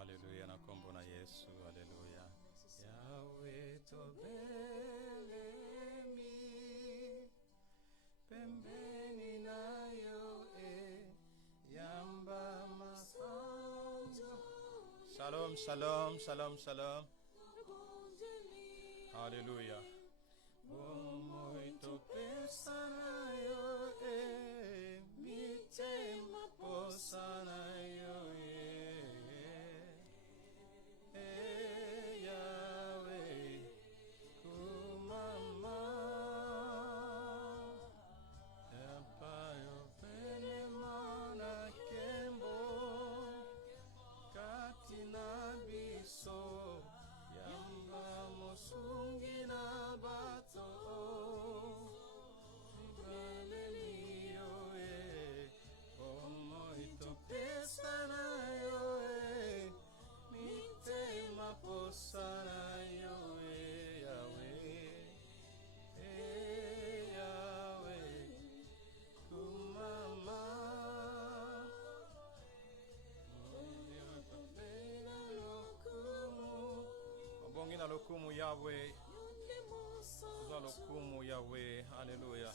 Alléluia, na kombo na Yesu, alléluia. Yahweh tobelemi, pembeni nayo yamba masanzo. Shalom, shalom, shalom, shalom. Alléluia. Muito pesanayo mitema posanayo Yahweh kumama Epayo penemana kembo katina biso yamba mosungi na bato Ibalelio como ito pesanayo mitema posanayo Yahweh Yahweh kumama Bongi na lokumu Yahweh Za lokumu Yahweh Hallelujah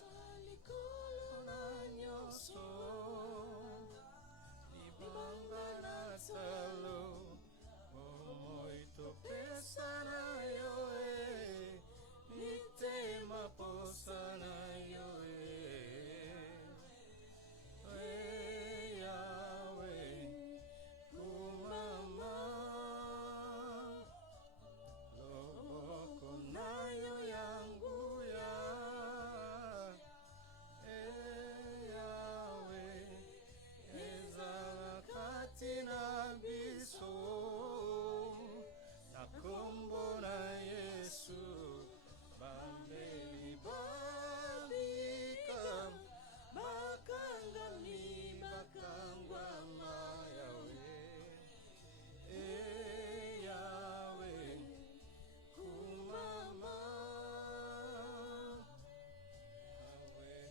Libanga na salo Muito pesanayo mitema posanayo Yahweh kumama loboko nayo yangu ya Yahweh ezala kati na biso na kombo na Yesu bandeli balika bakangami bakangwama Yahweh Yahweh kumama Yahweh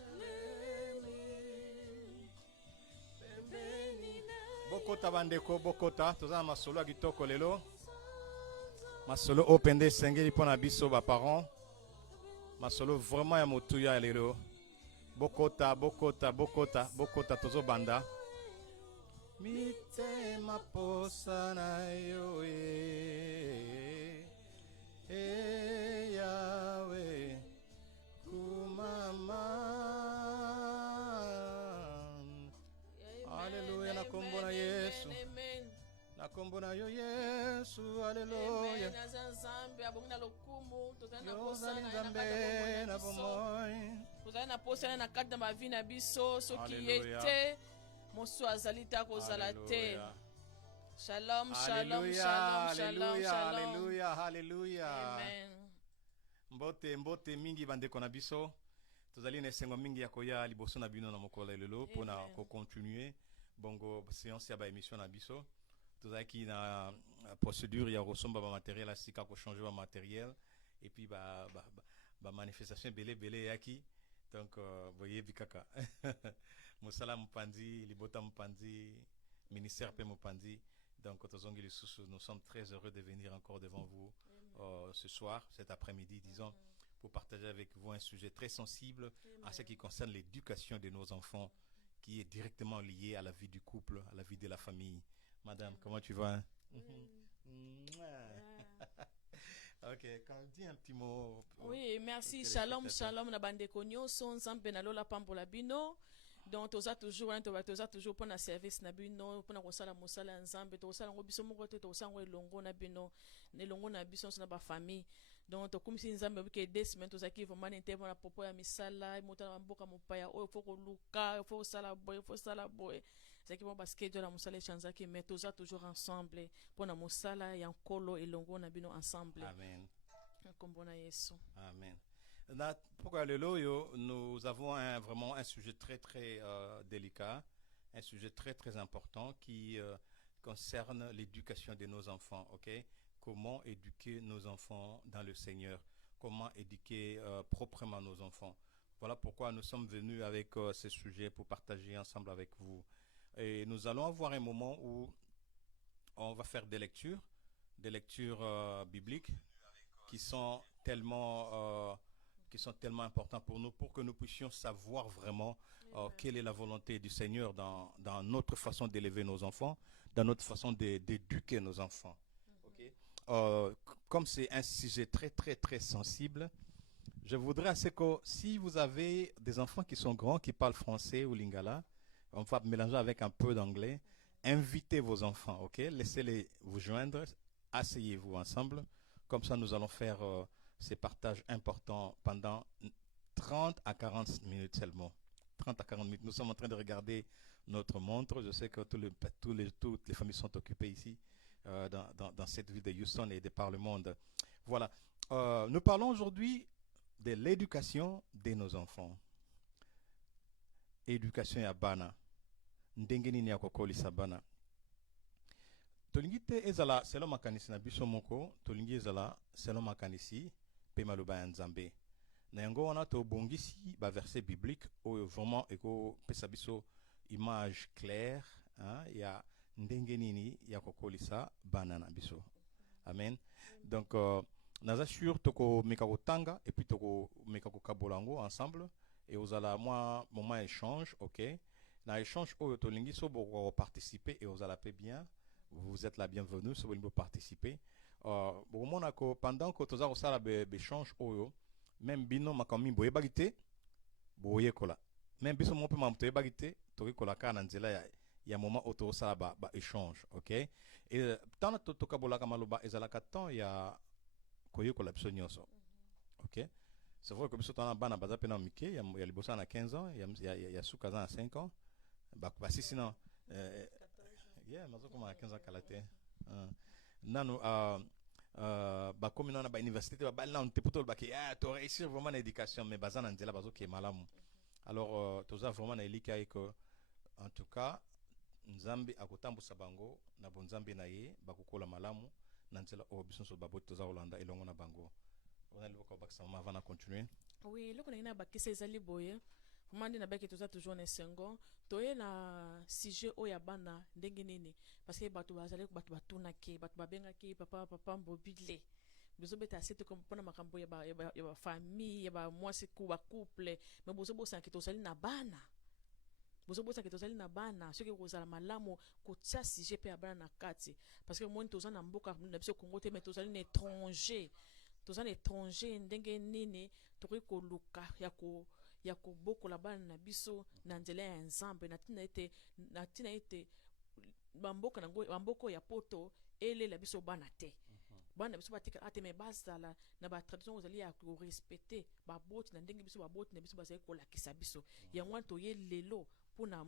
tobelemi pembeni bokota bandeko bokota toza na masolo ya kitoko lelo masolo opende sengeli mpona biso baparent masolo vraiment ya motuya ya lelo bokota bokota bokota bokota tozobanda mitema posa na yo Yahweh kumama Hallelujah na kombo na Yesu na kombo na yo Yesu haleluya tozali nzambe na bomoi tozali na posana na kati na bavi na biso soki ye te mosu azali ta kozala te shalom shalom shalom shalom haleluya haleluya amen mbote mbote mingi bandeko na biso tozali na esengo mingi ya koya liboso na bino na mokolo lelo mpona kocontinue bongo séance ya baémission na biso tozalaki na procédure ya kosomba bamateriel asika kochange bamateriel et puis bamanifestation ebele eyaki donc boyebi kaka mosala mopanzi libota mopanzi ministère mpe mopanzi donc tozongi lisusu nous sommes très heureux de venir encore devant vous ce soir cet après-midi disons pour partager avec vous un sujet très sensible à ce qui concerne l'éducation de nos enfants qui est directement lié à la vie du couple, à la vie de la famille. Madame, comment tu vas? Ok, quand on dit un petit mot. Oui, merci. Shalom, shalom, na bande konyo, son zambe na lola pambola bino. Donc, toza toujours pour na service na bino, pour na kosala mosala nzambe, to kosala ngo biso moko te, to kosala ngo elongo na bino, elongo na biso na ba famille. Donc, to komisi nzambe buke des semaines to zaki vraiment nte na popo ya misala, motala mboka mopaya, o faut koluka, faut sala boy. Zaki mo basket de la mosala chanzaki, mais toza toujours ensemble pour na mosala ya nkolo elongo na bino ensemble. Amen. Kombona Yesu. Amen. Pourquoi le loyo, nous avons vraiment un sujet très très délicat, un sujet très très important qui concerne l'éducation de nos enfants, ok? Comment éduquer nos enfants dans le Seigneur? Comment éduquer proprement nos enfants? Voilà pourquoi nous sommes venus avec ces sujets pour partager ensemble avec vous. Et nous allons avoir un moment où on va faire des lectures bibliques qui sont tellement importants pour nous, pour que nous puissions savoir vraiment quelle est la volonté du Seigneur dans notre façon d'élever nos enfants, dans notre façon d'éduquer nos enfants. Okay? Comme c'est un sujet très, très, très sensible, je voudrais assez que si vous avez des enfants qui sont grands, qui parlent français ou lingala, on va mélanger avec un peu d'anglais, invitez vos enfants, ok? Laissez-les vous joindre, asseyez-vous ensemble. Comme ça, nous allons faire ces partages importants pendant 30 à 40 minutes seulement. 30 à 40 minutes. Nous sommes en train de regarder notre montre. Je sais que toutes les familles sont occupées ici, dans cette ville de Houston et de par le monde. Voilà. Nous parlons aujourd'hui de l'éducation de nos enfants. Éducation ya bana. Ndenge nini ya kokolisa bana. Tolingi te ezala selo makanisi na biso moko, tolingi ezala selo makanisi pe maloba ya Nzambe. Na yango wana tobongisi ba verset biblique oyo vraiment eko pesa biso image claire, hein, ya ndenge nini ya kokolisa bana na biso. Amen. Donc naza sûr toko meka kotanga et puis toko meka kokabolango ensemble et ozala moi moment échange, OK? Na échange oyo tolingi so bo participer et ozala pe bien. Vous êtes la bienvenue, si vous voulez participer. Pendant que tu as l'échange, même bino makami boye bagite, boye kola. Même biso mo pe mamtoye bagite, tori kola kana nzela ya moment auto sala ba échange, OK? Et tant to kabola kamaloba ezala katan ya koye kola biso nyonso. OK? C'est vrai que biso tana bana baza pena mike, ya libosa na 15 ans, ya sukaza na 5 ans. Ba sisi na yeah, mazo koma 15 ans kalate. Nano ba komi na ba université ba bal na on te poto ba ki to réussir vraiment l'éducation mais bazana ndela bazo ke malamu. Alors toza vraiment na elika que en tout cas Nzambe akotambusa bango na bonzambe na ye bakokola malamu na nzela o biso so babo toza Holanda elongo na bango. On a le ko bakisa ma va na continuer. Oui, loko na bakisa ezali boye. Mandi na baki toza toujours na sengo toye na sujet oya bana ndenge nini parce que bato bazali bato batuna ke bato babenga ke papa mbobile biso beta sete comme pona makambo ya ba famille ya ba mwasi ku ba couple mais bozo bosa ke tozali na bana bozo bosa ke tozali na bana ce que kozala malamu ko tia sujet pe ya bana na kati parce que moi toza na mboka na biso Congo te mais tozali na étranger ndenge nini toki ko luka ya koboko la bana na biso na nzela ya Nzambe na tina ete bamboko ya poto ele la biso bana te bana biso batika ate me bazala na ba tradition ozali ya ko respecter ba boti na ndenge biso ba boti na biso bazali ko lakisa biso ya ngwa to ye lelo pona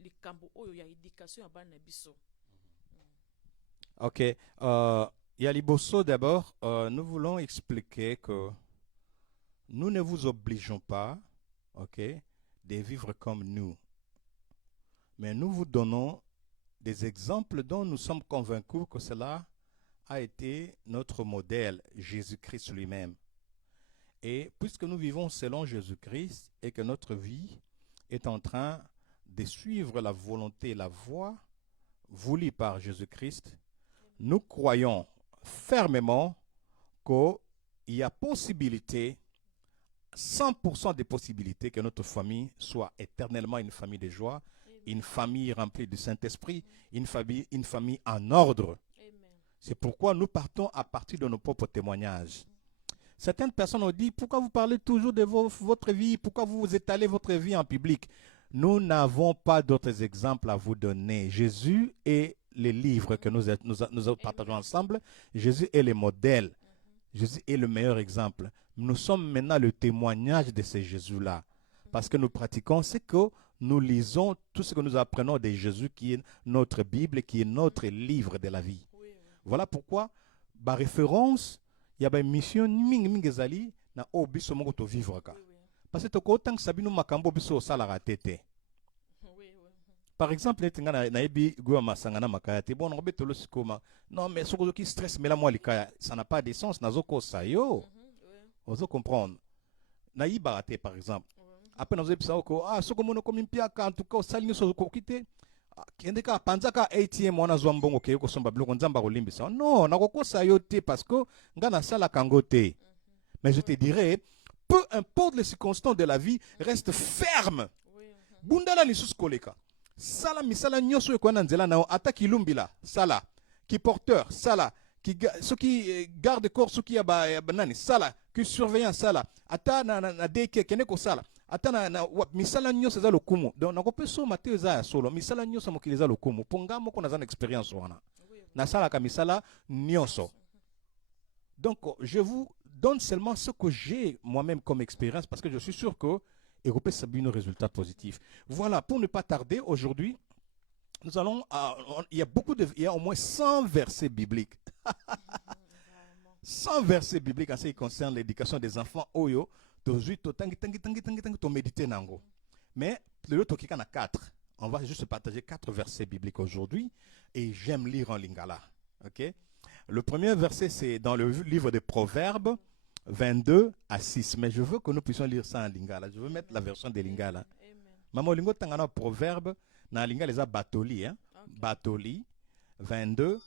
likambo oyo ya éducation ya bana na biso. OK, Yaliboso d'abord, nous voulons expliquer que nous ne vous obligeons pas, OK, de vivre comme nous. Mais nous vous donnons des exemples dont nous sommes convaincus que cela a été notre modèle, Jésus-Christ lui-même. Et puisque nous vivons selon Jésus-Christ et que notre vie est en train de suivre la volonté et la voie voulue par Jésus-Christ, nous croyons fermement qu'il y a possibilité, 100% des possibilités que notre famille soit éternellement une famille de joie, une famille remplie du Saint-Esprit, une famille en ordre. C'est pourquoi nous partons à partir de nos propres témoignages. Certaines personnes ont dit, pourquoi vous parlez toujours de votre vie, pourquoi vous étalez votre vie en public? Nous n'avons pas d'autres exemples à vous donner. Jésus est les livres que nous partageons ensemble. Jésus est le modèle. Jésus est le meilleur exemple. Nous sommes maintenant le témoignage de ce Jésus-là. Parce que nous pratiquons, c'est que nous lisons tout ce que nous apprenons de Jésus qui est notre Bible, qui est notre livre de la vie. Voilà pourquoi, par référence, il y a une mission mingezali na obiso moko to vivre ka. Parce que autant que sabino makambo biso salara tete. Par exemple, na ebi go masangana makaya bon on betolo sikoma. Non mais ce qui stress mais la moi likaya, ça n'a pas de sens nazoko sayo. Ozo comprendre. Na ibarate par exemple. après nous ebisa ko soko mono komi mpiaka en tout cas osali nyonso kokite kende ka panzaka ATM wana zwa mbongo ke ko somba biloko nzamba kolimbisa non nakokosa yo te parce que nga nasala kango te. Mais je te dirais, peu importe les circonstances de la vie, reste ferme. Bundala lisusu koleka. Sala misala nyoso ekwana nzela na ata kilumbila sala qui porteur sala ceux qui garde corps ceux qui nani sala qui surveillant sala ata na deke kene ko sala ata na misala nyoso za lokumu donc nakope so mateo za ya solo misala nyoso mokili za lokumu ponga moko na za expérience wana na sala ka misala nyoso. Donc je vous donne seulement ce que j'ai moi-même comme expérience parce que je suis sûr que Europe ça a un résultat positif. Voilà, pour ne pas tarder, aujourd'hui, nous allons, il y a au moins 100 versets bibliques. 100 versets bibliques en ce qui concerne l'éducation des enfants. Oyo, to méditer nango. Mais le lot qui en a 4. On va juste partager 4 versets bibliques aujourd'hui et j'aime lire en lingala. OK? Le premier verset c'est dans le livre des Proverbes 22 à 6. Mais je veux que nous puissions lire ça en lingala. Je veux mettre la version de lingala. Maman lingo tangana proverbe na lingala les a batoli hein. Okay. Batoli 22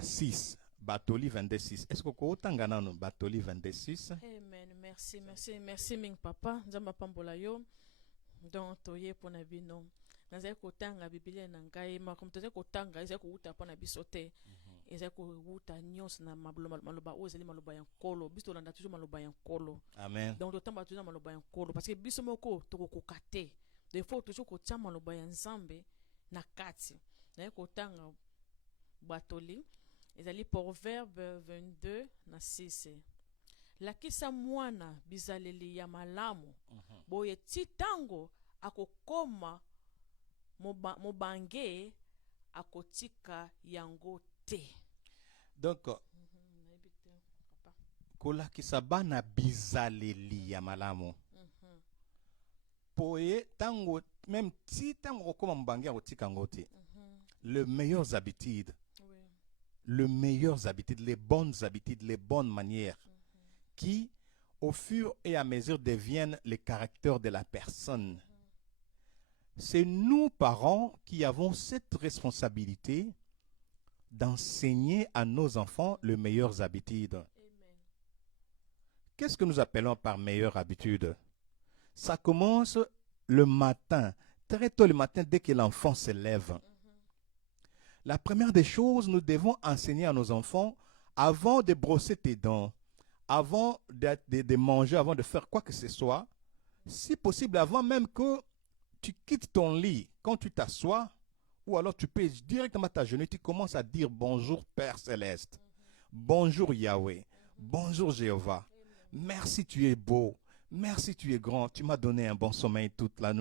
6. Batoli 22 6. Est-ce que ko tangana no batoli 22 6? Amen. Merci ming papa. Nzamba pambola yo. Donc toye pona bino. Naza ko tanga Biblia na ngai ma comme toza ko tanga eza ko uta pona bisote. Eza ko uta nyos na maloba ozeli maloba ya nkolo biso landa toujours maloba ya nkolo. Amen. Donc totamba toujours maloba ya nkolo parce que biso moko to ko kokate des fois toujours ko tia maloba ya nzambe na kati na ko tanga batoli ezali Proverbe 22 na 6 lakisa mwana bizaleli ya malamu boye titango akokoma mobange akotika yango te. Donc kolakisa bana bizaleli ya malamu poye tango même si tango koma mobange akotika yango te. Les meilleures habitudes, les meilleures habitudes, les bonnes habitudes, les bonnes manières qui au fur et à mesure deviennent les caractères de la personne. C'est nous, parents, qui avons cette responsabilité d'enseigner à nos enfants les meilleures habitudes. Qu'est-ce que nous appelons par meilleure habitude? Ça commence le matin, très tôt le matin, dès que l'enfant se lève. La première des choses, nous devons enseigner à nos enfants, avant de brosser tes dents, avant de manger, avant de faire quoi que ce soit, si possible, avant même que tu quittes ton lit, quand tu t'assois, ou alors tu peux directement t'agenouiller, tu commences à dire bonjour Père Céleste, bonjour Yahweh, bonjour Jéhovah, merci tu es beau, merci tu es grand, tu m'as donné un bon sommeil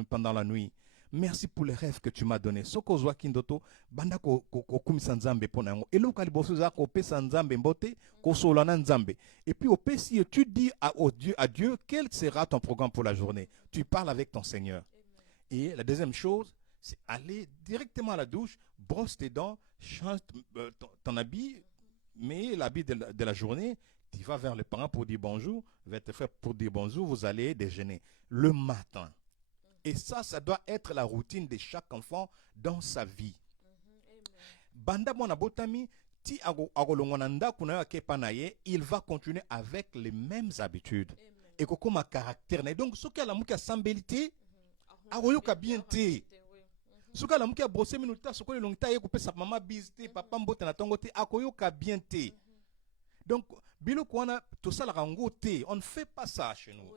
pendant la nuit. Merci pour les rêves que tu m'as donnés. Soko zwa kindoto banda ko kumisa nzambe pona ngo. Elo ka liboso za ko pesa nzambe mbote ko solana nzambe. Et puis au si tu dis à Dieu quel sera ton programme pour la journée. Tu parles avec ton Seigneur. Et la deuxième chose, c'est aller directement à la douche, brosse tes dents, change ton habit, mets l'habit de la journée, tu vas vers les parents pour dire bonjour, vers tes frères pour dire bonjour, vous allez déjeuner le matin. Et ça doit être la routine de chaque enfant dans sa vie. Banda mwana botami ti agolongonanda kuna ke panaye, il va continuer avec les mêmes habitudes. Et kokoma caractère na donc soki ala muki asambelité agoyoka bien te. Soki ala muki brosse minuta sokole longta ye kopesa mama bizite papa mbote na tongo te akoyoka bien te. Donc biloko wana to sala rango te, on ne fait pas ça chez nous.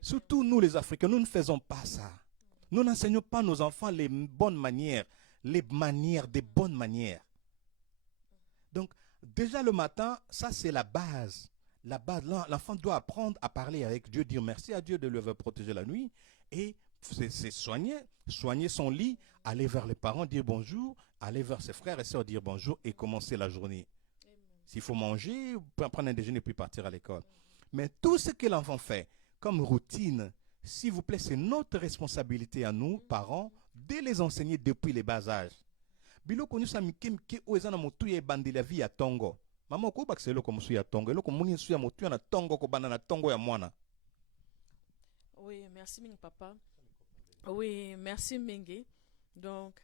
Surtout nous les Africains, nous ne faisons pas ça. Nous n'enseignons pas à nos enfants les bonnes manières, des bonnes manières. Donc, déjà le matin, ça c'est la base. La base, l'enfant doit apprendre à parler avec Dieu, dire merci à Dieu de le protéger la nuit et c'est soigner son lit, aller vers les parents, dire bonjour, aller vers ses frères et sœurs, dire bonjour et commencer la journée. S'il faut manger, prendre un déjeuner puis partir à l'école. Mais tout ce que l'enfant fait comme routine, s'il vous plaît, c'est notre responsabilité à nous, parents, de les enseigner depuis les bas âges. Bilo konyo sa mikemke oezana motu ya bandela vie ya tongo. Mama ko bakse lo komusu ya tongo, lo komuni su ya motu ya na tongo ko bana na tongo ya mwana. Oui, merci mingi papa. Oui, merci mingi. Donc,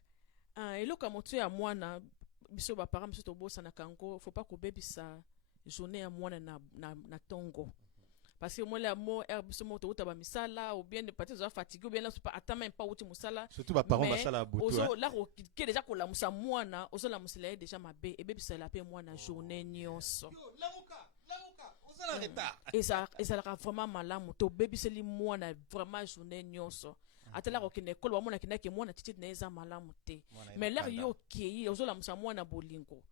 eloko ya motu ya mwana biso bapara biso tobosana kango, faut pas kobebisa journée ya mwana na tongo. Parce que moi la mo biso mo to ba misala ou bien peut-être fatigué ou bien là ata même pas outi musala. Surtout ba parents basala butu. Ozo là ke déjà ko la musa mwana, ozo la musala déjà mabe et bebisa la pe mwana journée nyonso. Lamuka, ozo la retard. Et ça vraiment malamu to bebiseli mwana vraiment journée nyonso. Atala ko kine école ba mwana kinake mwana titi na eza malamu te. Mais là yo ki ozo la musa mwana bolingo.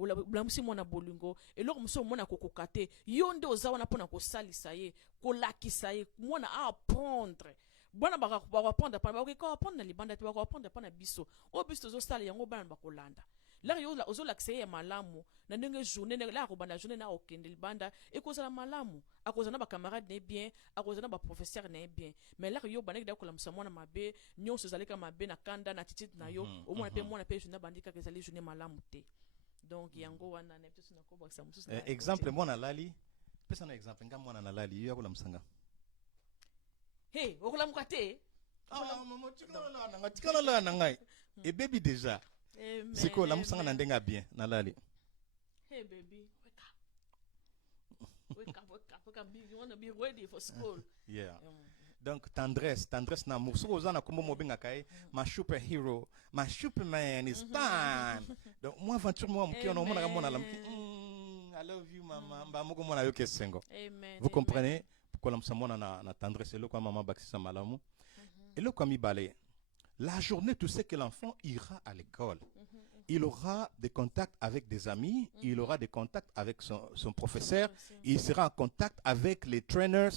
Ola musi mwana bolingo eloko muso mwana kokokate yo nde ozawana pona ko salisa ye ko lakisa ye mwana a apprendre bwana ba apprendre pa ba ko apprendre na libanda te ba ko apprendre pa na biso o biso zo sala yango bana ba kolanda la yo la ozo lakisa ye malamu na ndenge journée la ko bana journée na okende libanda e ko sala malamu akoza na ba camarade ne bien akoza na ba professeur ne bien mais la yo bana ko la musa mwana mabe nyonso zalika mabe na kanda na titite na yo o mwana pe mwana pe journée bandika ke zali journée malamu te. Donc yango wana na peut-être na ko bakisa mususu exemple mwana lali pesa na exemple nga mwana na lali yo akola musanga hey okola mukate maman tikala la na ngai e baby déjà c'est quoi la musanga na ndenga bien na lali hey baby wake up you want to be ready for school yeah donc tendresse na musuko ozana kombo mobenga kai ma superhero ma superman is time donc moi aventure moi mki ono mona mona la I love you mama mba moko mona yo kesengo vous comprenez pourquoi la msamona na tendresse le kwa mama bakisa malamu et le kwa mi balé la journée tu sais que l'enfant ira à l'école il aura des contacts avec des amis il aura des contacts avec son professeur il sera en contact avec les trainers.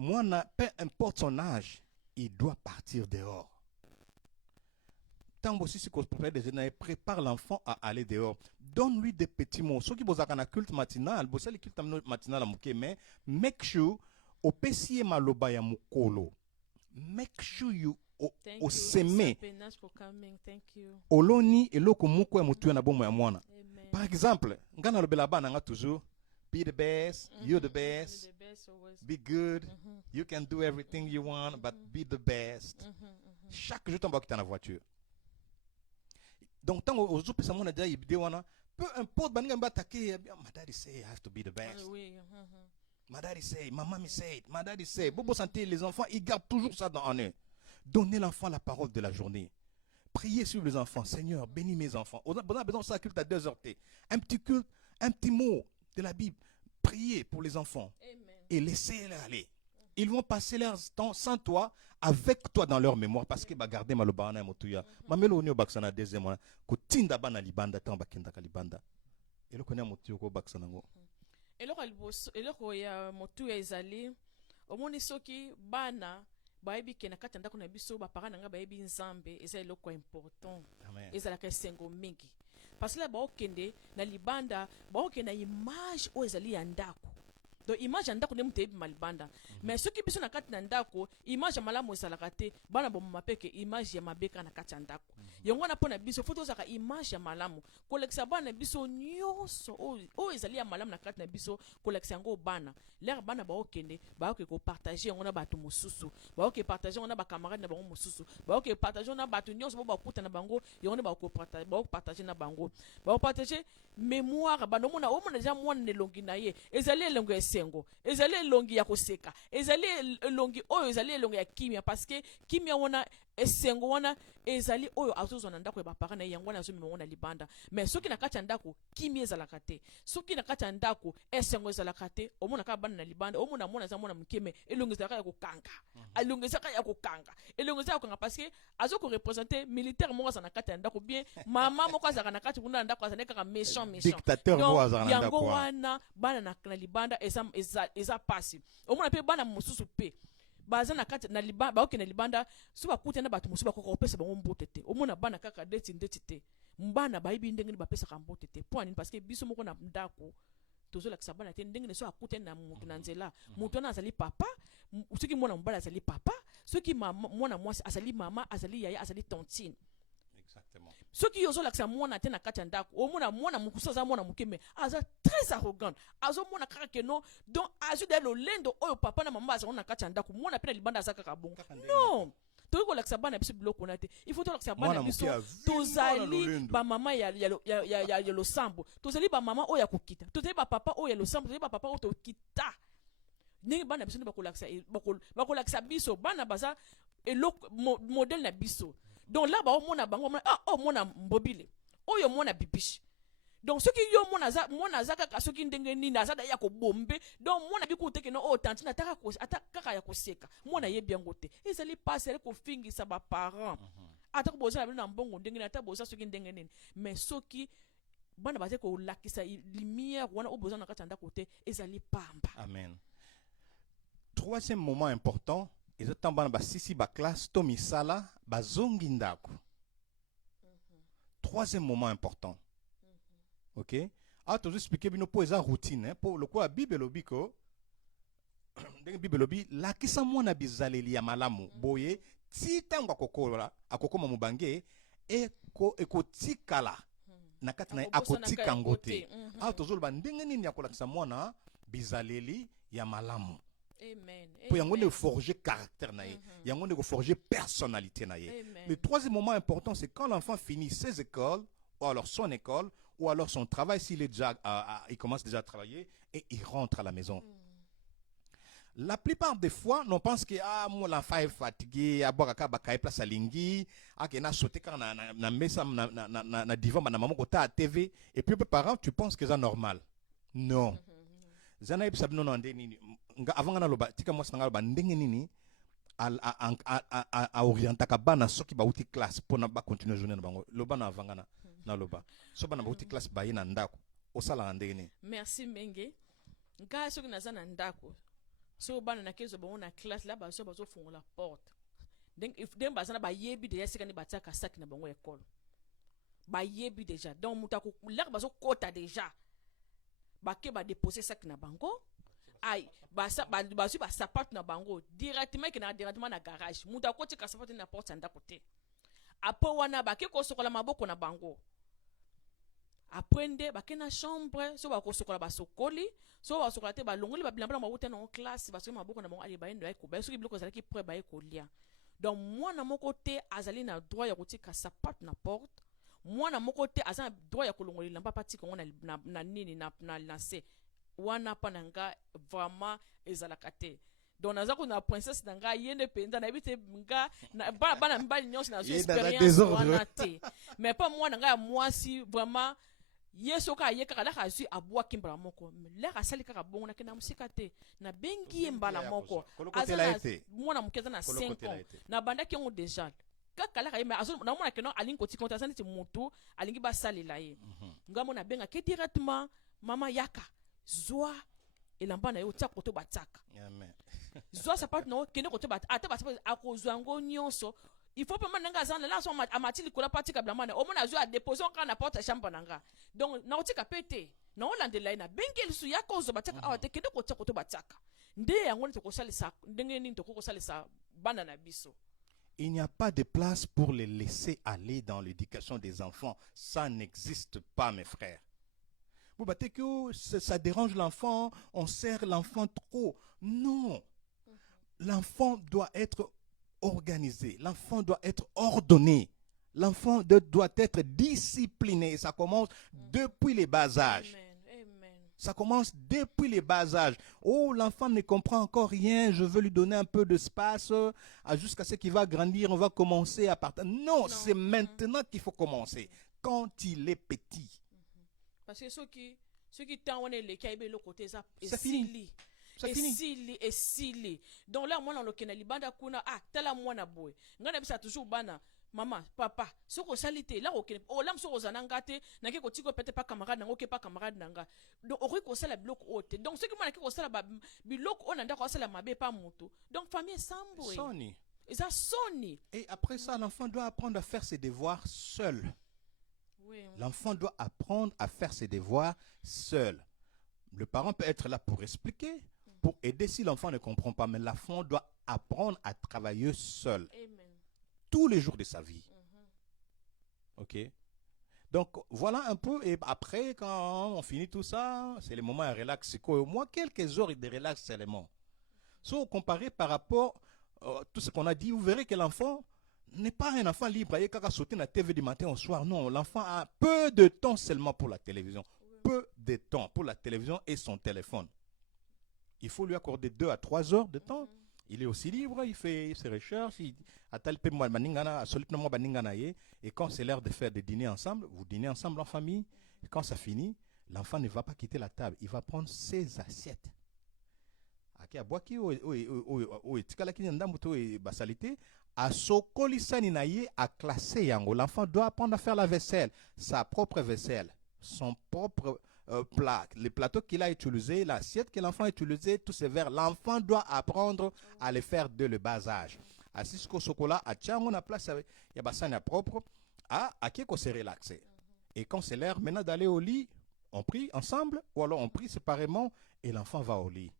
Moi, peu importe son âge, il doit partir dehors. Tant aussi si prépare l'enfant à aller dehors. Donne-lui des petits mots. Ceux qui vous ont un culte matinal, vous savez le culte matinal mais make sure au pesier maloba ya mukolo. Make sure you au seme. Oloni eloko muko ya mutu na bomo ya mwana. Par exemple, ngana lobela bana nga toujours be the best, you're the best. Be good. You can do everything you want, but be the best. Chaque jour, tu vas dans la voiture. Donc, tant aux autres personnes, on a dit, peu importe, my daddy say I have to be the best. My daddy say, ma maman say, my daddy say. Bobo santé, les enfants, ils gardent toujours ça dans eux. Donnez l'enfant la parole de la journée. Priez sur les enfants. Seigneur, bénis mes enfants. On a besoin de ça culte à 2h. Un petit culte, un petit mot de la Bible. Priez pour les enfants. Amen. Et laissez-les aller. Ils vont passer leur temps sans toi, avec toi dans leur mémoire, parce que garder malobana motuya. Mamelo onyo baksana deuxième mois. Kutinda bana libanda tamba kenda kalibanda. Et le konya motuyo ko baksana ngo. Et le koya motuya ezali. Omoni soki bana baebi kena katanda kuna biso ba parana nga baebi nzambe ezali loko important. Ezala ka sengo mingi. Parce que là ba okende na libanda ba okende image o ezali ya ndako. Donc image ndako ne mutebi malibanda mais ceux qui biso na kati na ndako image malamu ezalaka te bana bomo mapeke image ya mabeka na kati ya ndako yango na pona biso foto zaka image ya malamu kolekisa bana biso nyonso o ezali ya malamu na kati na biso kolekisa yango bana l'air bana ba okende ba oke ko partager yango na bato mosusu ba oke partager yango na ba camarade na bango mosusu ba oke partager na bato nyonso ba kuta na bango yango na ba ko partager na bango ba partager mémoire bano mona o mona ja mwana nelongi na ye ezali elongo ya sengo ezali elongi ya koseka ezali elongi oyo ezali elongi ya kimia parce que kimia wana esengo wana ezali oyo azozo na ndako ya bapara na yango na zomi mona libanda mais soki na kati ya ndako kimia ezalaka te soki na kati ya ndako esengo ezalaka te omona ka bana na libanda omona mona za mona mkeme elongi ezalaka ya kokanga elongi ezalaka ya kokanga elongi ezalaka kokanga parce que azoko représenter militaire moko za na kati ya ndako bien mama moko azaka na kati kuna ndako azane kaka méchant dictateur moko azaka na ndako wana bana na libanda eza pasi omona pe bana mosusu pe baza na kati na libanda ba okena libanda so bakute na bato musuba ko kopesa bango mbote te omona bana kaka ndeti te mbana bayibi ndenge ni bapesa ka mbote te point parce que biso moko na ndako tozo la kisabana te ndenge so akute na mutu na nzela mutu na azali papa soki mwana mbala azali papa soki mwana mwasi azali mama azali yaya azali tontine. Exactement. soki yo zolakisa mwana te na kati ya ndako omona mwana mokusu aza mwana moke me aza très arrogant azomona kaka ke non donc azwi de lolendo oyo papa na mama azango na kati ya ndako mwana mpe na libanda aza kaka bongo non toki kolakisa bana biso biloko na te il faut tolakisa bana biso tozali bamama ya losambo tozali bamama oyo ya kokita tozali bapapa oyo ya losambo tozali bapapa oyo tokita ndenge bana biso nde bakolakisa biso bana baza eloko modèle na biso donc là baomona bango mona mbobile oyo mona bibishi donc soki yo mona aza kaka soki ndenge nini aza ya kobombe donc mona bikuteke no tantina ata kaka ya koseka mona yebi yango te ezali pasi ali kofingisa baparent ata koboza na mbongo ndenge nini ata boza soki ndenge nini mais soki bana baze kolakisa lumière wana oboza na kati ya ndako te ezali pamba. Amen. Troisième moment important, ils ont bana ba sisi ba classe to misala ba zongi ndako. Troisième moment important. OK? Ah, tu expliquer bino po eza routine, hein, pour le quoi Bible lobiko. Ndenge Bible lobi la kisa mwana bizaleli ya malamu boye ti tangwa kokola akokoma mubange ekotikala na kati na akotika ngote. Ah, tozoloba ndenge nini ya kolakisa mwana bizaleli ya malamu. Amen. Pour yango de forger caractère na ye, yango de forger personnalité na ye. Le troisième moment important, c'est quand l'enfant finit ses écoles ou alors son école ou alors son travail s'il est déjà il commence déjà à travailler et il rentre à la maison. La plupart des fois, on pense que moi l'enfant est fatigué, à boire à bakaye place à lingi, que na sauté quand na mesa na divan na maman kota à TV et puis les parents tu penses que c'est normal. Non. Zana yeb sabino na ndeni nga avant na loba tika moi sanga loba ndenge nini a orientaka bana soki ba uti classe pour na ba continuer journée na bango loba na avanga na loba so bana ba uti classe ba yina ndako osala ndenge nini. Merci Menge. Nga soki naza na ndako so bana na kezo ba na classe là ba so ba zo fungola porte donc if dem ba sana ba yebi déjà sika ni bataka sac na bango école ba yebi déjà donc mutako là ba so kota déjà ba ke ba déposer sac na bango ai ba sapato na bango directement na garage muta koti ka sapato na porte anda côté après wana ba ke ko sokola maboko na bango aprende ba ke na chambre so ba ko sokola ba sokoli so ba sokola te ba longoli ba bilamba na wuta na classe ba so maboko na bango ali ba endo ai ko ba so ki biloko zalaki pre ba ko lia donc mwana moko te azali na droit ya kotika sapato na porte mwana moko te azana droit ya kolongoli lamba pati ko na nini na se wana pananga vraiment ezalaka te donc naza ko na princesse nanga yene penda na bite nga na bana mbali nyonso na expérience wana te mais pas moi nanga mwasi vraiment yeso ka yeka la ka su abwa kimbala moko la ka sali ka bongo na kena musika te na bengi mbala moko azana mwana mukeza na 5 ans na banda ki on déjà kala ka yema azo na mona keno alingo ti konta santi mutu alingi ba sali la ye ngamo na benga ke directement mama yaka zwa elamba na yo tia koto bataka amen zwa sapato no kende koto bat ata basapato akozwa ngo nyonso il faut pas nanga zana la so amati likola patika blamana o mona zwa déposer on na porte chambre nanga donc na otika pete na olandela ina bengel su yako zo bataka awate kende koto bataka nde yango nto kosalisa ndenge nini to kosalisa bana na biso. Il n'y a pas de place pour les laisser aller dans l'éducation des enfants. Ça n'existe pas, mes frères. Vous battez que ça dérange l'enfant, on serre l'enfant trop. Non. L'enfant doit être organisé. L'enfant doit être ordonné. L'enfant doit être discipliné. Ça commence depuis les bas âges. Ça commence depuis les bas âges. Oh, l'enfant ne comprend encore rien. Je veux lui donner un peu d'espace jusqu'à ce qu'il va grandir. On va commencer à partir. Non, c'est maintenant qu'il faut commencer. Quand il est petit. Parce que ceux qui t'ont le côté ça c'est fini. C'est fini. Et sili. Donc là, moi, dans le Kenya, banda kuna tala moi na boy. Ngana bisa toujours bana. Maman, papa, soko salite là ok. Oh là soko zanangate, na ke kotiko pete pas camarade nanga, pas camarade nanga. Donc ori ko sala bloc haute. Donc ceux qui mona ke ko sala ba bloc on anda ko sala mabe pas moto. Donc famille sambo. Soni. Et ça soni. Et après ça, l'enfant doit apprendre à faire ses devoirs seul. Oui. L'enfant doit apprendre à faire ses devoirs seul. Le parent peut être là pour expliquer, pour aider si l'enfant ne comprend pas, mais l'enfant doit apprendre à travailler seul. Amen. Tous les jours de sa vie. OK? Donc, voilà un peu. Et après, quand on finit tout ça, c'est le moment de relax. Au moins quelques heures de relax seulement. Sauf comparé par rapport à tout ce qu'on a dit, vous verrez que l'enfant n'est pas un enfant libre. Il a sauter la TV du matin au soir. Non, l'enfant a peu de temps seulement pour la télévision. Peu de temps pour la télévision et son téléphone. Il faut lui accorder 2 à 3 heures de temps. Il est aussi libre, il fait ses recherches. Et quand c'est l'heure de faire des dîners ensemble, vous dînez ensemble en famille. Et quand ça finit, l'enfant ne va pas quitter la table. Il va prendre ses assiettes. L'enfant doit apprendre à faire la vaisselle, sa propre vaisselle, son propre plat, les plateaux qu'il a utilisés, l'assiette que l'enfant a utilisée, tous ces verres. L'enfant doit apprendre à les faire dès le bas âge. Assis au chocolat, à tiens, la place, il y a bassin propre, à qui qu'on se relaxer. Et quand c'est l'heure maintenant d'aller au lit, on prie ensemble ou alors on prie séparément et l'enfant va au lit.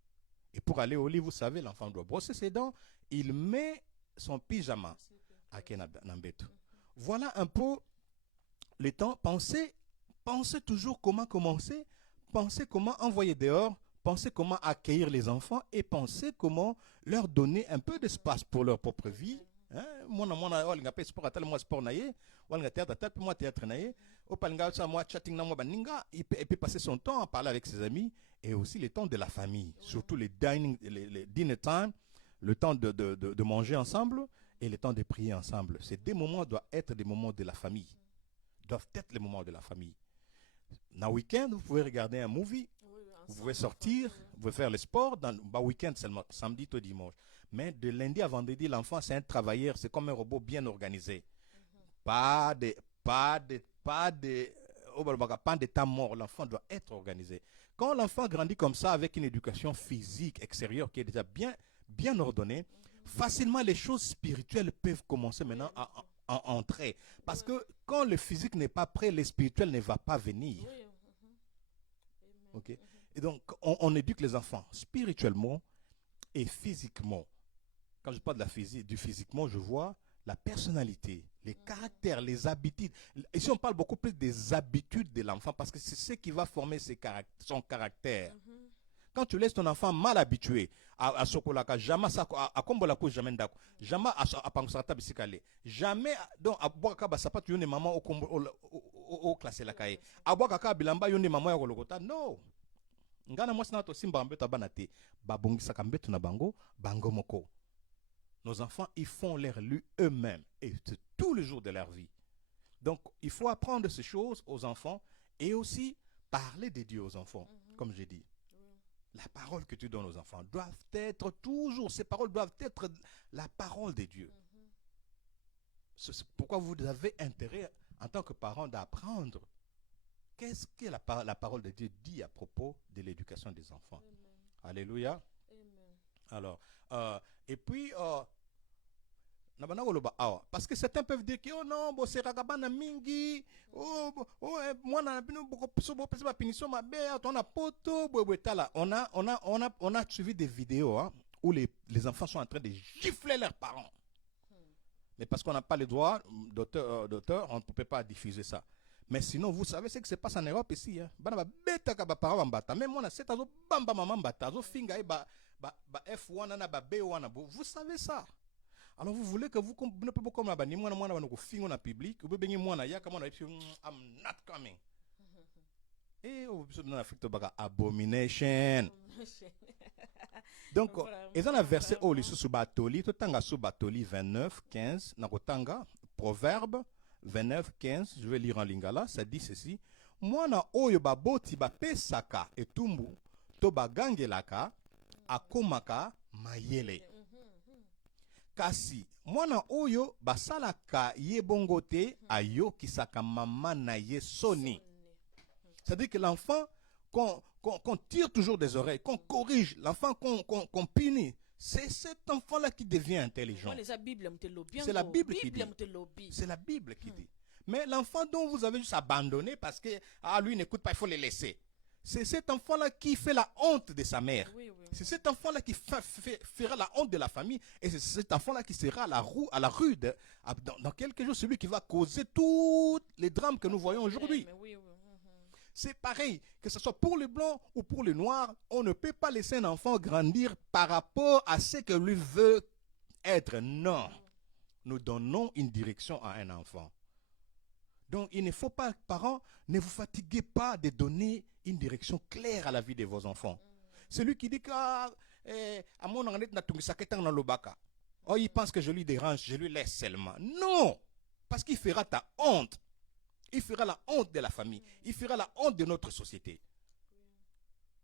Et pour aller au lit, vous savez, l'enfant doit brosser ses dents, il met son pyjama à Kenambeto. Voilà un peu le temps. Pensez toujours comment commencer, pensez comment envoyer dehors, pensez comment accueillir les enfants et pensez comment leur donner un peu d'espace pour leur propre vie. Moi, il peut passer son temps à parler avec ses amis et aussi le temps de la famille, surtout les dinner time, le temps de manger ensemble et le temps de prier ensemble. Ces 2 moments doivent être des moments de la famille. Doivent être les moments de la famille. Dans le week-end, vous pouvez regarder un movie, vous pouvez sortir, vous pouvez faire le sport. Dans le week-end, seulement samedi au dimanche. Mais de lundi à vendredi, l'enfant, c'est un travailleur, c'est comme un robot bien organisé. Pas de temps mort. L'enfant doit être organisé. Quand l'enfant grandit comme ça, avec une éducation physique extérieure qui est déjà bien ordonnée, facilement les choses spirituelles peuvent commencer maintenant à entrer. Parce que quand le physique n'est pas prêt, le spirituel ne va pas venir. Okay? Et donc, on éduque les enfants spirituellement et physiquement. Quand je parle de du physiquement, je vois la personnalité, les caractères, les habitudes. Ici, on parle beaucoup plus des habitudes de l'enfant parce que c'est ce qui va former son caractère. Quand tu laisses ton enfant mal habitué à Sokolaka, jamais à Kombola pour jamais d'accord, jamais à Pangsata bisikale, jamais donc à Boakaba sapat yone maman au classé la cahier, à Boakaka bilamba yone maman ya kolokota, non. Ngana moi sina to simba mbeto banate, babongi sakambeto na bango moko. Nos enfants, ils font leur lu eux-mêmes et c'est tous les jours de leur vie. Donc, il faut apprendre ces choses aux enfants et aussi parler de Dieu aux enfants, comme j'ai dit. La parole que tu donnes aux enfants doivent être toujours, ces paroles doivent être la parole de Dieu. C'est pourquoi vous avez intérêt, en tant que parent, d'apprendre qu'est-ce que la parole de Dieu dit à propos de l'éducation des enfants. Amen. Alléluia. Amen. Alors, et puis, parce que certains peuvent dire que oh non, c'est ragabana mingi, moi na bino boko pesa punition ma belle, on a poto tala. On a suivi des vidéos où les enfants sont en train de gifler leurs parents. Mais parce qu'on n'a pas le droit d'auteur, on ne peut pas diffuser ça. Mais sinon, vous savez ce qui se passe en Europe ici. Même moi, c'est azo bamba maman bata, azo finga ba F1 na ba B1 na. Vous savez ça. Alors vous voulez que vous ne pouvez pas comme la moi na ko fingo na public, vous bengi moi na ya comme I'm not coming. Et vous dans l'Afrique to baka abomination. Donc ils ont un verset au lisu su batoli, to tanga su batoli 29:15 na kotanga Proverbe 29:15, je vais lire en lingala, ça dit ceci: Mwana oyo baboti ba pesaka etumbu to bagangelaka akomaka mayele. Kasi mwana oyo basalaka ye bongo te ayokisaka mama na ye soni. C'est-à-dire que l'enfant qu'on tire toujours des oreilles, qu'on corrige, l'enfant qu'on punit, c'est cet enfant-là qui devient intelligent. C'est la Bible qui dit. C'est la Bible qui dit. Mais l'enfant dont vous avez juste abandonné parce que lui n'écoute pas, il faut le laisser. c'est cet enfant-là qui fait la honte de sa mère. Oui, oui. C'est cet enfant-là qui fera la honte de la famille. Et c'est cet enfant-là qui sera à la rue dans quelques jours, celui qui va causer tous les drames que nous voyons aujourd'hui. Oui, oui. C'est pareil, que ce soit pour les blancs ou pour les noirs, on ne peut pas laisser un enfant grandir par rapport à ce que lui veut être. Non. Nous donnons une direction à un enfant. Donc, il ne faut pas, parents, ne vous fatiguez pas de donner une direction claire à la vie de vos enfants. Celui qui dit que oh, il pense que je lui dérange, je lui laisse seulement. Non, parce qu'il fera ta honte. Il fera la honte de la famille. Il fera la honte de notre société.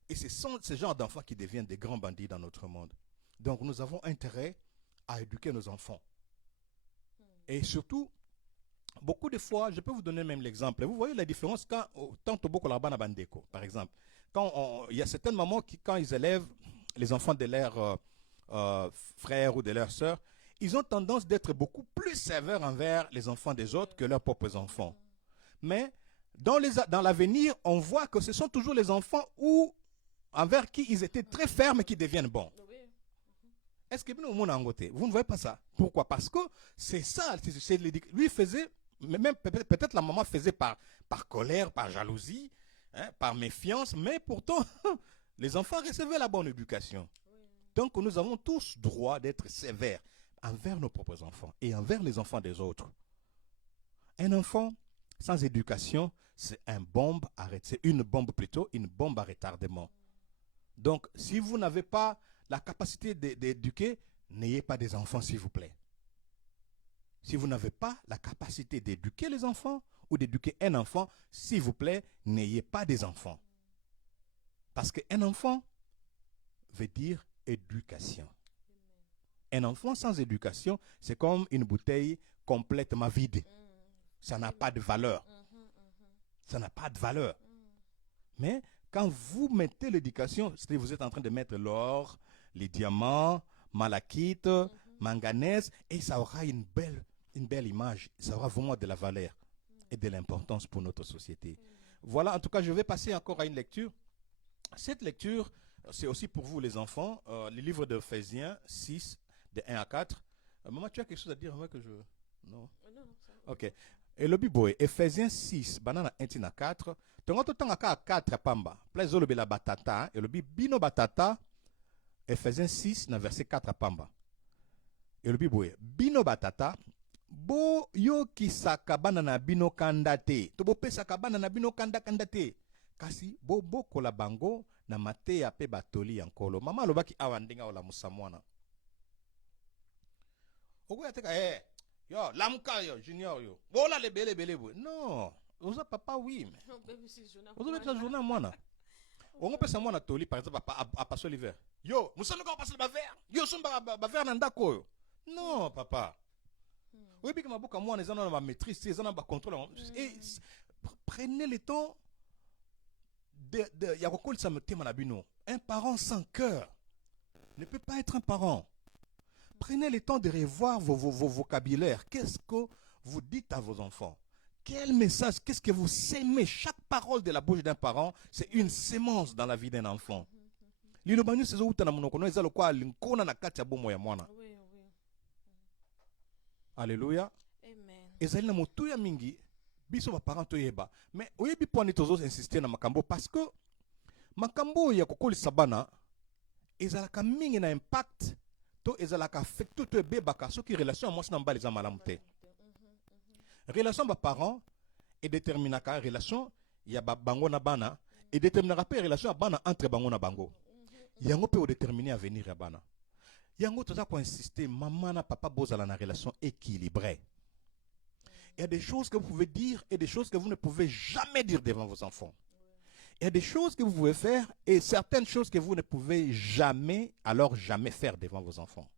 Et ce sont ces genres d'enfants qui deviennent des grands bandits dans notre monde. Donc, nous avons intérêt à éduquer nos enfants. Et surtout, beaucoup de fois, je peux vous donner même l'exemple. Vous voyez la différence quand, tant au Boko Labana Bandeko, par exemple, quand il y a certaines mamans qui, quand ils élèvent les enfants de leurs frères ou de leurs sœurs, ils ont tendance d'être beaucoup plus sévères envers les enfants des autres que leurs propres enfants. Mais dans l'avenir, on voit que ce sont toujours les enfants envers qui ils étaient très fermes qui deviennent bons. Est-ce que vous ne voyez pas ça? Pourquoi? Parce que c'est ça. Lui faisait, même peut-être la maman faisait par colère, par jalousie, hein, par méfiance, mais pourtant, les enfants recevaient la bonne éducation. Donc, nous avons tous droit d'être sévères envers nos propres enfants et envers les enfants des autres. Un enfant sans éducation, c'est une bombe à retardement. Donc, si vous n'avez pas la capacité d'éduquer, n'ayez pas des enfants, s'il vous plaît. Si vous n'avez pas la capacité d'éduquer les enfants ou d'éduquer un enfant, s'il vous plaît, n'ayez pas des enfants. Parce qu'un enfant veut dire éducation. Un enfant sans éducation, c'est comme une bouteille complètement vide. Ça n'a pas de valeur. Ça n'a pas de valeur. Mais quand vous mettez l'éducation, c'est-à-dire vous êtes en train de mettre l'or, les diamants, malachite, manganèse, et ça aura une belle image. Ça aura vraiment de la valeur et de l'importance pour notre société. Voilà, en tout cas, je vais passer encore à une lecture. Cette lecture, c'est aussi pour vous les enfants, le livre d'Éphésiens 6, de 1 à 4. Maman, tu as quelque chose à dire avant que je... Non? Ok. Et le Bible, Éphésiens 6, banana 1 à 4. Tongoto tangaka 4 pamba. Plaisir le bela batata. Et le bino batata. Éphésiens 6, na verset 4 pamba. Et le Bible, bino batata. Bo yo kisaka banana bino kandate. Tobo pesaka banana bino kandate. Kasi bo kola bango na mateya pe batoli yankolo. Mama lobaki awandinga ola musamwana. Ogo yateka yo lamuka yo junior yo. Bola le bele bo. Non. Oza papa oui. Oza pesa journée mwana. Ongo pesa mwana toli par exemple à passer l'hiver. Yo, musano ka passer ba verre. Yo somba ba verre na ndako yo. Non papa. Oui, puis que ma boucle moi, les gens ont ma maîtrise, les gens ont ma contrôle. Et prenez le temps un parent sans cœur ne peut pas être un parent. Prenez le temps de revoir vos vocabulaires. Qu'est-ce que vous dites à vos enfants? Quel message, qu'est-ce que vous sémez? Chaque parole de la bouche d'un parent, c'est une sémence dans la vie d'un enfant. Alléluia. Ezali na motuya mingi biso ba parents toyeba. Mais oyebi poni tozo insister na makambo parce que makambo ya kokolisa bana ezalaka mingi na impact to ezalaka affecté to ebebaka soki relation mwasi na mbali za malamu te. Relation ba parents et déterminaka relation ya bango na bana et déterminaka pe relation ya bana entre bango na bango. Yango pe o déterminer avenir ya bana. Yango toza ko insister maman na papa bozala na relation équilibrée. Il y a des choses que vous pouvez dire et des choses que vous ne pouvez jamais dire devant vos enfants. Il y a des choses que vous pouvez faire et certaines choses que vous ne pouvez jamais faire devant vos enfants.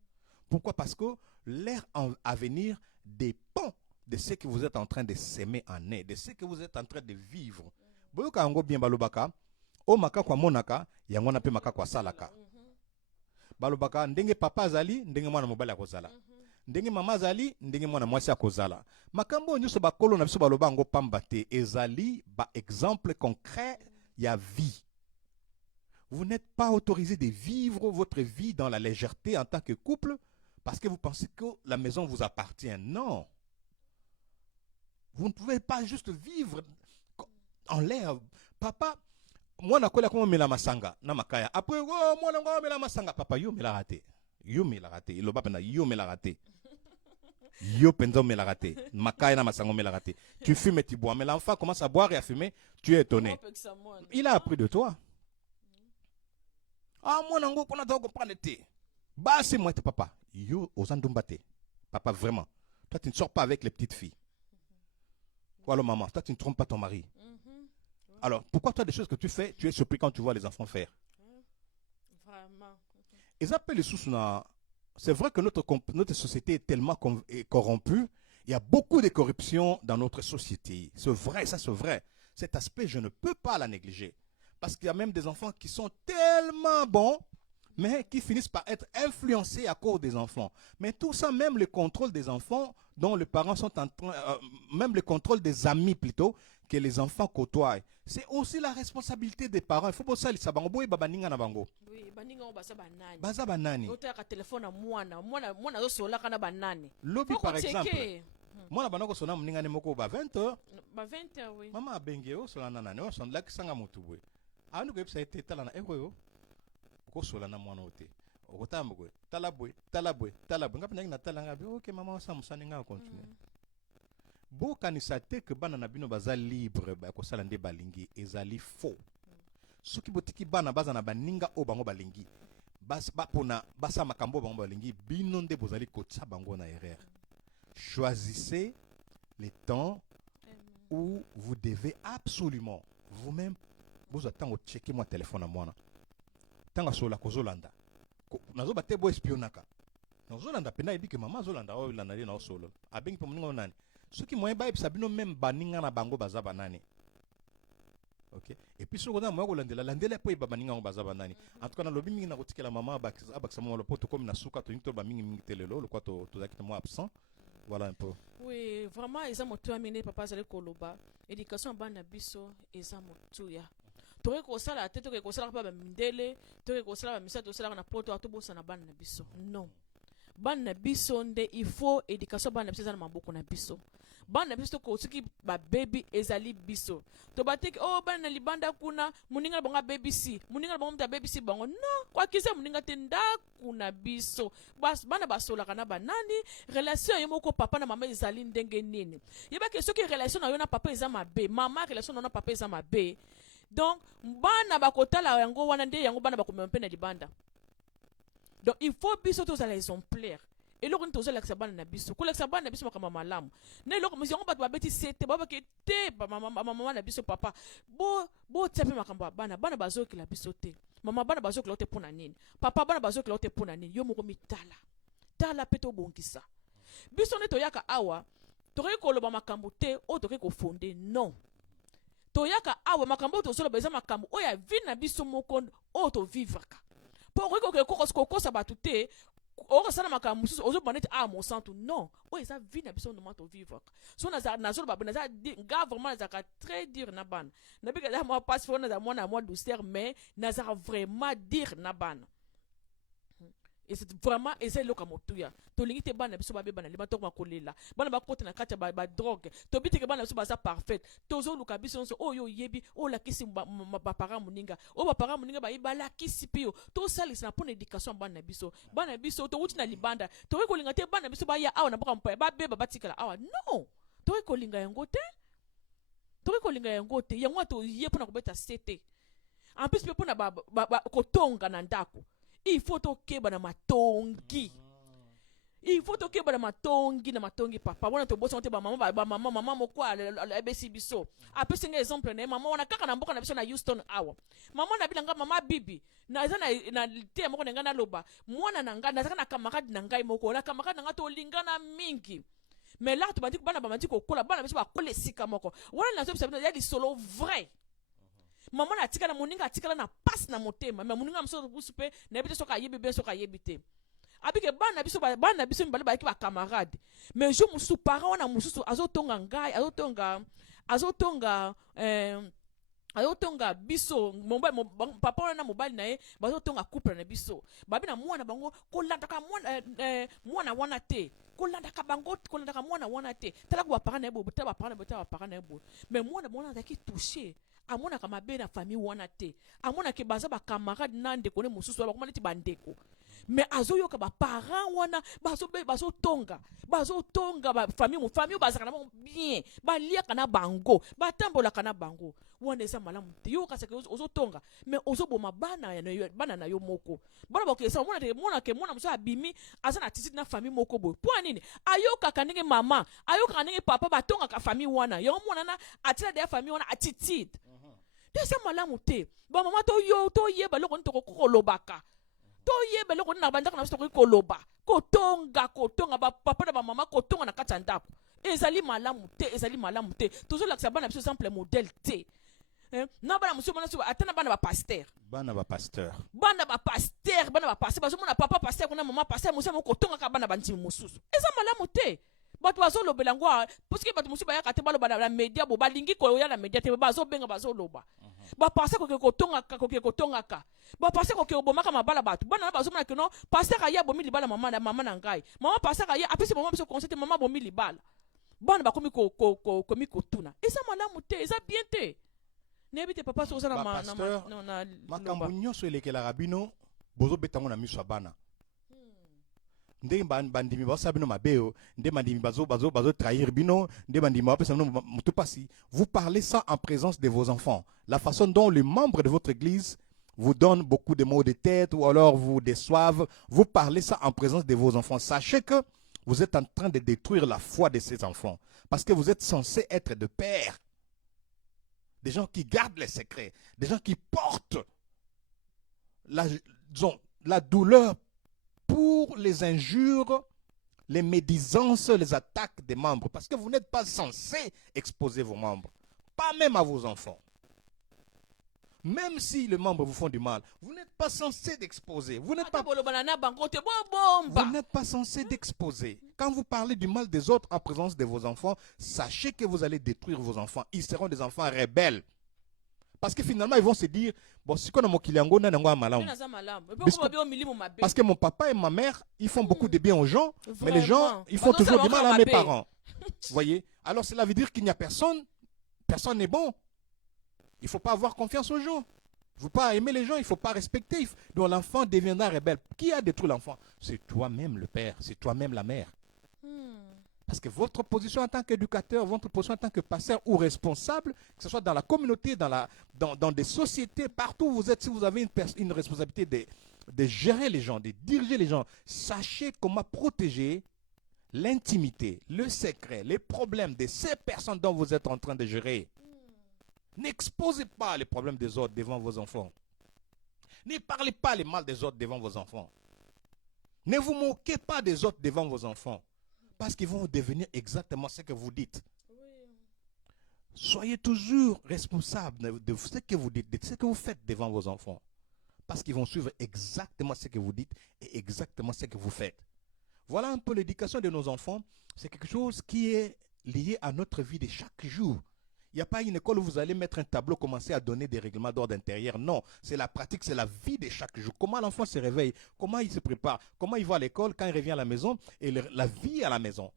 Pourquoi? Parce que leur avenir dépend de ce que vous êtes en train de s'aimer en eux, de ce que vous êtes en train de vivre. Boyoka yango bien balobaka, o maka kwa monaka, yango na pe maka kwa salaka. Balobaka ndenge papa azali, ndenge mwana mobali akozala. Ndenge mama azali, ndenge mwana mwasi akozala. Makambo nyuso bakolo na biso baloba ngo pamba te ezali ba exemple concret ya vie. vous n'êtes pas autorisé de vivre votre vie dans la légèreté en tant que couple parce que vous pensez que la maison vous appartient. Non. Vous ne pouvez pas juste vivre en l'air. Papa, moi, je suis comme Mela Masanga. Après, moi, je suis Mela Masanga. Papa, yo, Mela raté. Yo, Mela raté. Il a yo, Mela raté. Yo, Pendo, Mela raté. Makaya, na Masanga, Mela raté. Tu fumes et tu bois. Mais l'enfant commence à boire et à fumer. Tu es étonné. Il a appris de toi. Ah, moi, je suis comprendre. Bah, c'est moi, papa. Yo, Ozandumbate. Papa, vraiment. Toi, tu ne sors pas avec les petites filles. Voilà, maman. Toi, tu ne trompes pas ton mari. Alors, pourquoi toi, des choses que tu fais, tu es surpris quand tu vois les enfants faire? Vraiment. Et ça les sous. C'est vrai que notre société est tellement corrompue. Il y a beaucoup de corruption dans notre société. C'est vrai, ça c'est vrai. Cet aspect, je ne peux pas la négliger. Parce qu'il y a même des enfants qui sont tellement bons, mais qui finissent par être influencés à cause des enfants. Mais tout ça, même le contrôle des enfants, dont les parents sont en train, même le contrôle des amis plutôt, que les enfants côtoient. C'est aussi la responsabilité des parents. Il faut pas ça, les sabango boy babaninga na bango. Oui, baninga on basa banani. Baza banani. Ota ka téléphone na mwana zo sola kana banani. Lobby par exemple. Moi na banako sona mninga ne moko ba 20h. Ba 20h oui. Mama abenge o sola na nani o son la kisanga mutu boy. Anu ko epsa ete tala na ewo. Ko sola na mwana ote. Okotamba boy. Tala boy. Ngapina na tala ngabi. OK mama samusani nga continue. Bokanisa te que bana na bino baza libre ba ko sala nde balingi ezali faux. Soki botiki bana baza na baninga o bango balingi. Ba pona basa makambo bango balingi bino nde bozali kotsa bango na erreur. Choisissez les temps où vous devez absolument vous-même vous attendre checker mon téléphone à moi. Tanga sola ko zolanda. Nazo bate bo espionaka. Nazo landa pena idi que maman zolanda o landa na solo. Abengi po mninga nani. Ce qui moyen ba sabino même baninga na bango baza banani. OK. Et puis ce qu'on a moi landela po baninga ngo baza banani. En tout cas na lobi mingi na kotikela maman abakisa mo poto comme na suka to into ba mingi telelo le quoi to zakita moi absent. Voilà un peu. Oui, vraiment eza moto amine papa zale koloba. Éducation bana biso eza motuya. Toke ko sala te toke ko sala pa ba mindele, toke ko sala ba misa to sala na poto atobosa na bana biso. Non. Bana biso nde il faut éducation bana biso na maboko na biso. Bana biso ko soki ba baby ezali biso. To batiki oh bana libanda kuna muninga bonga baby si, muninga bonga baby si bango. Non, kwa kisa muninga tenda kuna biso. Bana basola kana banani, relation yo moko papa na mama ezali ndenge nini. Yeba ke soki relation na yo na papa eza mabe, mama relation na papa eza mabe. Donc bana bakotala yango wana nde yango bana bakomempe na libanda. Donc il faut biso tous les exemplaires. Et là, on a l'examen bana na biso. Ko l'examen bana na biso makama malamu. Ne lo ko ba ba beti sete ba ba ke te ba mama na biso papa. Bo tsepe makamba bana bazo ki la biso te. Mama bana bazo ki lote pona nini. Papa bana bazo ki lote pona nini. Yo moko mitala. Tala peto bongisa. Biso ne to yaka awa. Toke ko loba makambo te o toke ko fonde non. To yaka awa makambo to solo beza makambo o ya vi na biso moko o to vivaka. Pour que ko sa batute o sana makambo mususu ozo banete a mon santu non o eza vie na biso no mato vivre so na zo ba na za ga vraiment za ka très dur na ban na bika da mo passe fona za mona mo douceur mais na za vraiment dire na ban et c'est vraiment essayer le kamotuya to lingite bana biso ba be bana liba to makolela bana ba kota na kati ba drogue to bitike bana biso ba za parfait to zo luka biso so oyo yebi o la kisi ba parents muninga o ba parents muninga ba ibala kisi pio to salis na pona éducation bana biso to wuti na libanda to ko linga te bana biso ba ya awa na baka mpa ba be ba batikala awa non to ko linga yango te yango to ye pona ko beta sete en plus pe pona ba ko tonga na ndako. Il faut toke bana matongi. Il faut toke bana matongi na matongi papa. Wana to bosa te ba mama moko ala ebesi biso. Après c'est un exemple na mama wana kaka na mboka na biso na Houston awa. Mama na bilanga mama bibi. Na za na te moko nga na loba. Mwana na nga na za na camarade na ngai moko na camarade nga to lingana mingi. Mais là tu bandi bana ba mandi ko kola bana biso ba kola sika moko. Wana na so bisa ya di solo vrai. Maman a tika na moninga atika na passe na motema mais moninga mso busupe na bité soka yebi ben soka yebite abike bana biso mbale ba ki ba camarade mais je musu parent na musu azotonga ngai azotonga ayotonga biso papa wana mobali na ye bazotonga couple na biso babi na mwana bango kolandaka mwana wana te kolandaka bango kolandaka mwana wana te tala ko bapara na ye boye tala bapara na ye boye mais mwana mwana azalaki touché amonaka mabe na famille wana te amonaka baza bakamarade na ndeko ne mosusu bakoma neti bandeko mais azoyoka baparent wana bazotonga famille bazaka na bango bien baliaka na bango batambolaka na bango wana eza malamu te yo kasi ozotonga mais ozoboma bana na yo moko bana bakesa mwana mosusu abimi aza na tisiti na famille moko boye po nini ayokaka ndenge mama ayokaka ndenge papa batongaka famille wana yango mwana na atina de famille wana attitude eza malamu te bamama toyeba loko nitoko kolobaka toyeba loko na bandaka na biso tokoki koloba kotonga bapapa na bamama kotonga na kati ya ndako ezali malamu te tozolakisa bana biso exemple modèle te na bana mosusu bana ata na bana bapasteur bazomona papa pasteur kuna mama pasteur mosusu moko kotongaka bana bandimi mosusu eza malamu te bato bazolobela ngo puisque bato mosusu bayaka te baloba na media bo balingi koya na media te bazobenga bazoloba bapasteur koke kotongaka bapasteur koke obomaka mabala bato bana na bazomona keno pasteur aya bomi libala mama na ngai mama pasteur aya apesi mama biso conseil te mama bomi libala bana bakomi komi kotuna eza malamu te eza bien te nebite papa soza na makambo nyonso elekelaka bino bozobetango na miso ya bana nde bandimi basala bino mabe nde bandimi bazotrahir bino nde bandimi bapesa bino motu pasi. Vous parlez ça en présence de vos enfants. La façon dont les membres de votre église vous donnent beaucoup de maux de tête ou alors vous déçoivent, vous parlez ça en présence de vos enfants. Sachez que vous êtes en train de détruire la foi de ces enfants parce que vous êtes censés être de pères, des gens qui gardent les secrets, des gens qui portent la douleur pour les injures, les médisances, les attaques des membres. Parce que vous n'êtes pas censé exposer vos membres. Pas même à vos enfants. Même si les membres vous font du mal, vous n'êtes pas censé d'exposer. Vous n'êtes pas censé d'exposer. Quand vous parlez du mal des autres en présence de vos enfants, sachez que vous allez détruire vos enfants. Ils seront des enfants rebelles. Parce que finalement, ils vont se dire, bon, si on a parce que mon papa et ma mère, ils font beaucoup de bien aux gens, mais les gens, ils font toujours du mal à mes parents. Vous voyez? Alors cela veut dire qu'il n'y a personne n'est bon. Il ne faut pas avoir confiance aux gens. Il ne faut pas aimer les gens, il ne faut pas respecter. Donc l'enfant deviendra rebelle. Qui a détruit l'enfant? C'est toi-même le père, c'est toi-même la mère. Parce que votre position en tant qu'éducateur, votre position en tant que pasteur ou responsable, que ce soit dans la communauté, dans des sociétés, partout où vous êtes, si vous avez une responsabilité de gérer les gens, de diriger les gens, sachez comment protéger l'intimité, le secret, les problèmes de ces personnes dont vous êtes en train de gérer. N'exposez pas les problèmes des autres devant vos enfants. Ne parlez pas les mal des autres devant vos enfants. Ne vous moquez pas des autres devant vos enfants. Parce qu'ils vont devenir exactement ce que vous dites. Oui. Soyez toujours responsable de ce que vous dites, de ce que vous faites devant vos enfants. Parce qu'ils vont suivre exactement ce que vous dites et exactement ce que vous faites. Voilà un peu l'éducation de nos enfants. C'est quelque chose qui est lié à notre vie de chaque jour. Il n'y a pas une école où vous allez mettre un tableau, commencer à donner des règlements d'ordre intérieur. Non, c'est la pratique, c'est la vie de chaque jour. Comment l'enfant se réveille, comment il se prépare, comment il va à l'école, quand il revient à la maison, et la vie à la maison.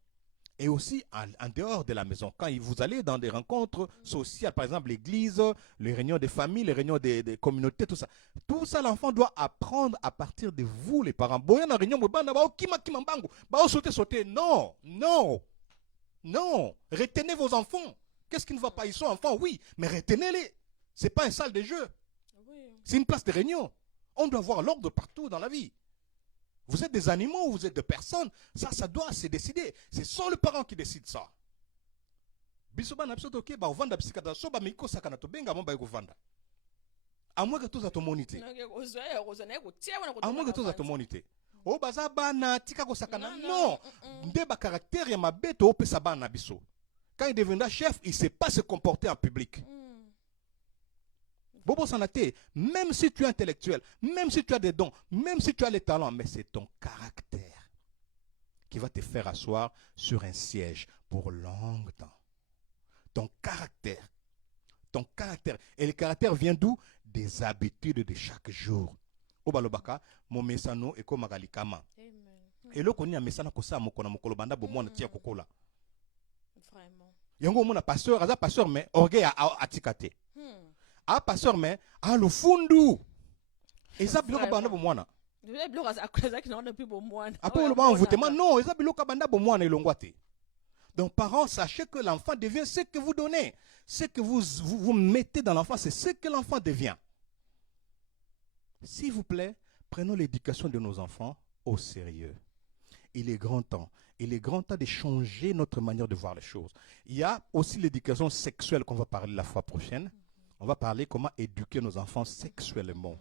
Et aussi en dehors de la maison. Quand vous allez dans des rencontres sociales, par exemple l'église, les réunions de famille, les réunions de communautés, tout ça. Tout ça, l'enfant doit apprendre à partir de vous, les parents. Non, non, non. Retenez vos enfants. Qu'est-ce qui ne va pas? Ils sont enfants, oui, mais retenez-les. Ce n'est pas une salle de jeu. Oui. C'est une place de réunion. On doit avoir l'ordre partout dans la vie. Vous êtes des animaux ou vous êtes des personnes. Ça doit se décider. C'est sans le parent qui décide ça. À moins que tous à ton monité. Oh, bazabana, tika ko sakana. Non. Ndeba caractère ya mabeto ope sabana biso. Quand il deviendra chef, il ne sait pas se comporter en public. Bobo Sanate, même si tu es intellectuel, même si tu as des dons, même si tu as les talents, mais c'est ton caractère qui va te faire asseoir sur un siège pour longtemps. Ton caractère, ton caractère. Et le caractère vient d'où? Des habitudes de chaque jour. Obalobaka, mon mesano et comme magalikama. Et là, on a mesana kosa mokona mokolo banda bomona tia kokola. Vraiment. Yango mona pasteur, aza pasteur mais orgueil a tikate. A pasteur mais a le fundu. Et ça biloko banda bomona. Après le envoûtement non, ça biloko banda bomona ilongwate. Donc parents, sachez que l'enfant devient ce que vous donnez. Ce que vous mettez dans l'enfant, c'est ce que l'enfant devient. S'il vous plaît, prenons l'éducation de nos enfants au sérieux. Il est grand temps. Il est grand temps de changer notre manière de voir les choses. Il y a aussi l'éducation sexuelle qu'on va parler la fois prochaine. On va parler comment éduquer nos enfants sexuellement.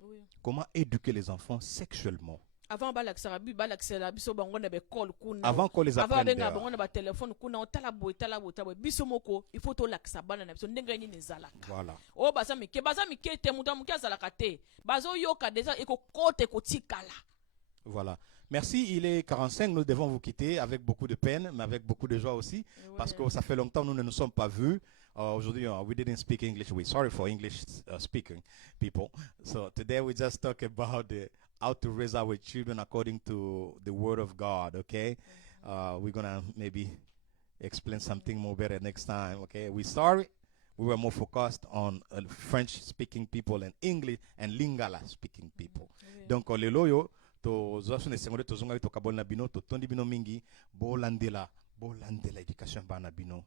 Oui. Comment éduquer les enfants sexuellement. Avant qu'on les apprenne. Voilà. Voilà. Merci, il est 45, nous devons vous quitter avec beaucoup de peine, mais avec beaucoup de joie aussi, parce que ça fait longtemps que nous ne nous sommes pas vus. Aujourd'hui, we didn't speak English. We're sorry for English speaking people. So today we just talk about how to raise our children according to the Word of God, okay? We're going to maybe explain something more better next time, okay? We're sorry. We were more focused on French-speaking people and English and Lingala-speaking people. Donc, les loyo, to zosune sengole to zonga to kabona bino to tondi bino mingi bolandela éducation bana bino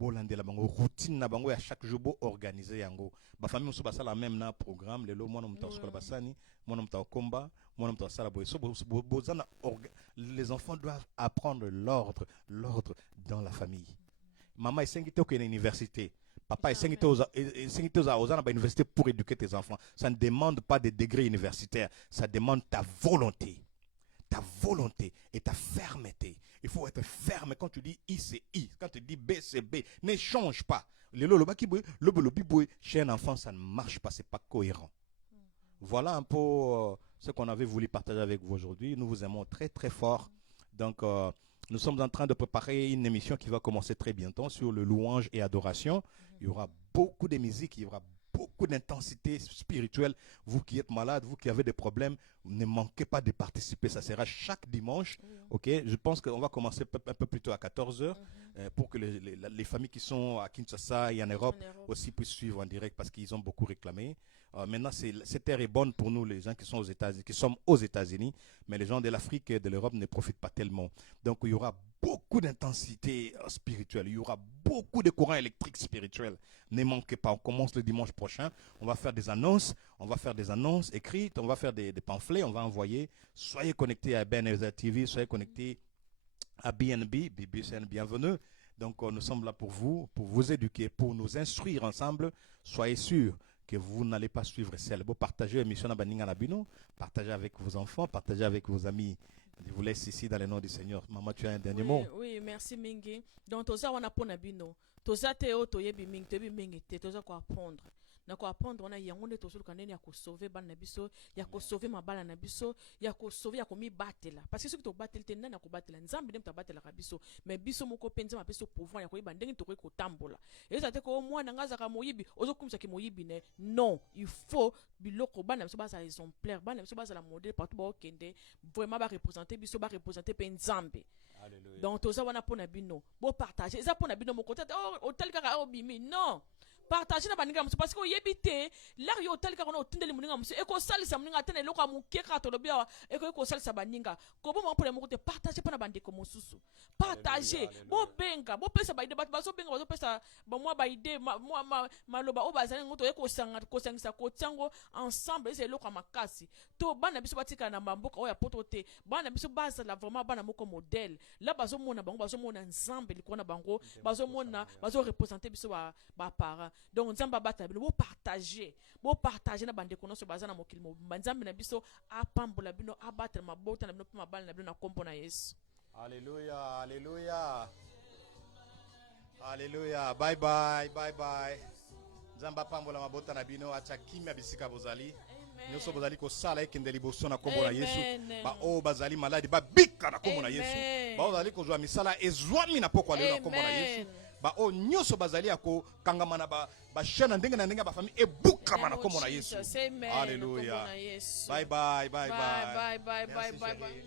bolandela bango routine na bango ya chaque jour bo organiser yango ba famille muso basala même na programme lelo mwana mta sokola basani mwana mta komba mwana mta sala boy so bozana les enfants doivent apprendre l'ordre dans la famille. Maman esengite ko na université. Papa, c'est aux université pour éduquer tes enfants. Ça ne demande pas de degré universitaire. Ça demande ta volonté. Ta volonté et ta fermeté. Il faut être ferme. Quand tu dis I, c'est I. Quand tu dis B, c'est B. Ne change pas. Chez un enfant, ça ne marche pas. Ce n'est pas cohérent. Voilà un peu ce qu'on avait voulu partager avec vous aujourd'hui. Nous vous aimons très, très fort. Donc, nous sommes en train de préparer une émission qui va commencer très bientôt sur le louange et adoration. Il y aura beaucoup de musique, il y aura beaucoup d'intensité spirituelle. Vous qui êtes malade, vous qui avez des problèmes, ne manquez pas de participer. Ça sera chaque dimanche. Ok, je pense qu'on va commencer un peu plus tôt à 14h pour que les familles qui sont à Kinshasa et en Europe aussi puissent suivre en direct parce qu'ils ont beaucoup réclamé. Maintenant, cette ère est bonne pour nous, les gens qui sont aux États-Unis, mais les gens de l'Afrique et de l'Europe ne profitent pas tellement. Donc, il y aura beaucoup d'intensité spirituelle, il y aura beaucoup de courants électriques spirituels. Ne manquez pas, on commence le dimanche prochain, on va faire des annonces écrites, on va faire des pamphlets, on va envoyer. Soyez connectés à BNZ TV, soyez connectés à BNB, BBCN, bienvenue. Donc, nous sommes là pour vous éduquer, pour nous instruire ensemble. Soyez sûrs que vous n'allez pas suivre celle. Vous partagez l'émission à Baninga Nabino, partagez avec vos enfants, partagez avec vos amis. Je vous laisse ici dans le nom du Seigneur. Maman, tu as un dernier mot? Oui, merci Mingi. Donc, toza wana pona bino. Toza te o toyebi mingi, toyebi mingi te, toza ko apprendre. Na ko apprendre wana yango nde tosuluka ndeni ya ko sauver bana biso, ya ko sauver mabala na biso, ya ko sauver ya ko mi batela. Parce que soki to batela te ndana ko batela, nzambe ndem ta batela ka biso, mais biso moko penza ma biso pouvoir ya ko yeba ndenge to ko tambola. Et ça te ko mwana ngaza ka moyibi, ozo kumisa ki moyibi ne. Non, il faut biloko bana biso ba sa exemplaire, bana biso ba sa la modèle partout ba okende, vraiment ba représenter biso, ba représenter pe nzambe. Alléluia. Donc toza wana pona bino, bo partager, eza pona bino moko tata o tel kaka o bimi. Non. Partager na baninga muso parce que yebite l'art yo tel ka on otindeli muninga muso e ko salisa muninga tene loko amukeka to lobia e ko salisa baninga ko bo mo pour mo te partager pa na bande ko mosusu partager bo benga bo pesa ba ide ba so benga ba so pesa ba mo ba ide maloba o bazana ngoto e ko sangisa ko tsango ensemble c'est loko makasi to bana biso batika na mboka o ya potote bana biso basa la vraiment bana moko modèle là bazo mona bango bazo mona ensemble likona bango bazo mona bazo représenter biso ba parents. Donc nzamba bata bo partager na bande kono so bazana mokili mo nzambe na biso apambola bino abattre mabota na bino pe mabala na bino na kompo na Yesu. Alléluia, alléluia. Alléluia. Bye bye, bye bye. Nzamba pambola mabota na bino acha kimya bisika bozali. Nyoso bozali ko sala ekende liboso na kombo na Yesu. Ba o bazali maladi ba bika na kombo na Yesu. Ba ozali ko zwa misala ezwami na pokwa lelo na kombo na Yesu. ba o nyonso bazali ako kangama na ba chaîne ndenge na ndenge ba famille ebukama na kombo na Yesu. Alléluia. Bye bye bye bye. Bye bye.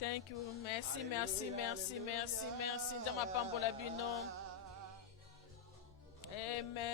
Thank you. Merci. Ndama pambola bino. Amen.